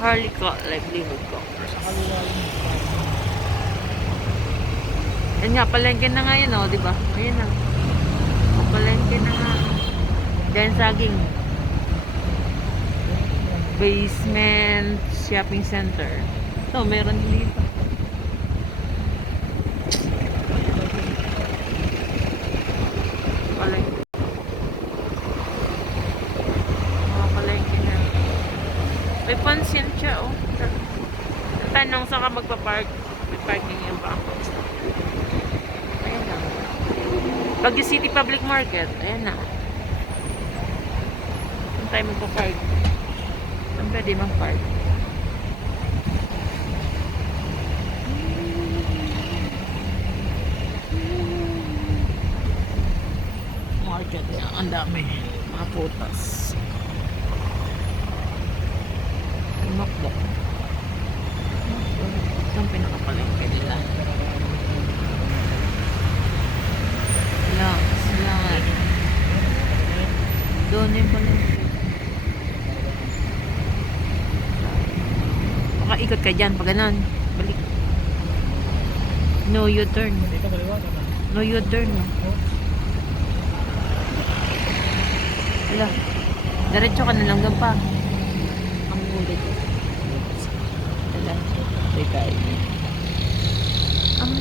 Maharlika livelihood ko. Sa kaliwa yun. Yan nga, palengke na nga yun, di ba? Ayun na. Palengke na nga. Diyan saging. Basement shopping center. Ito, meron dito. Palengke. Mga palengke na. May pansin siya, Tanong saan ka magpa-park? May parking yung ba? Ayan na. Baguio City Public Market. Ayan na. Saan tayo magpa-park? Saan pwede mag-park? Market niya. Ang dami. Mga putas. Makdo. Ito ang pinakapalengke nila. Silangan. Doon yung palengke. Makaikot ka dyan pag ganun. Balik. No U-turn. Dito kaliwa ka na. No U-turn. Wala. Diretso ka na lang doon pa. Ang ulit. Wala. Teka. Ang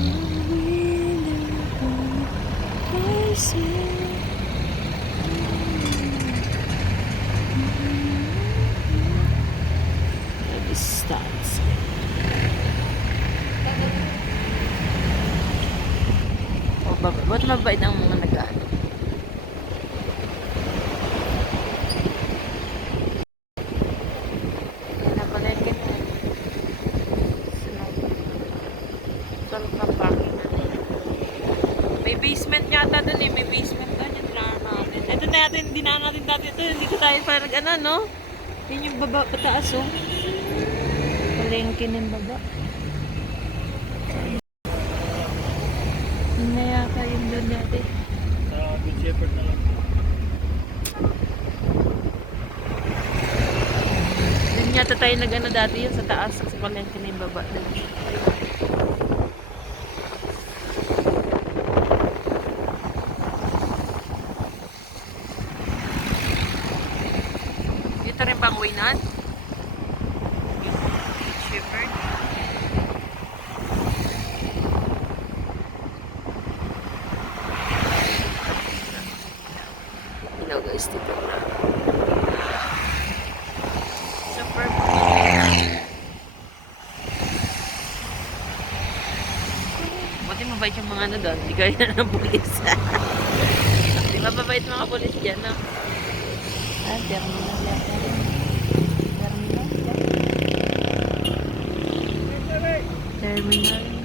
starts. Ba't mabait ang mga nag-ano? Napalengke na. Sarap na parking na. May basement yata dun eh. May basement dun. Yung dinaan natin. Ito natin, dinaan natin dati ito. Hindi ko tayo parang ano, no? Yan yung baba, pataas oh. Palengke ng baba. Yun na yata yung doon natin. Sa Good Shepherd na lang. Doon yata tayo nag-ano dati yun sa taas. Sa palengke ng baba. Ito rin bang Waynan? Shepherd. Hello guys, dito na. Super. Buti mabait yung mga ano doon. Hindi kaya ng pulis. Di ba mabait mga pulis dyan, no? Terminal yata. Terminal.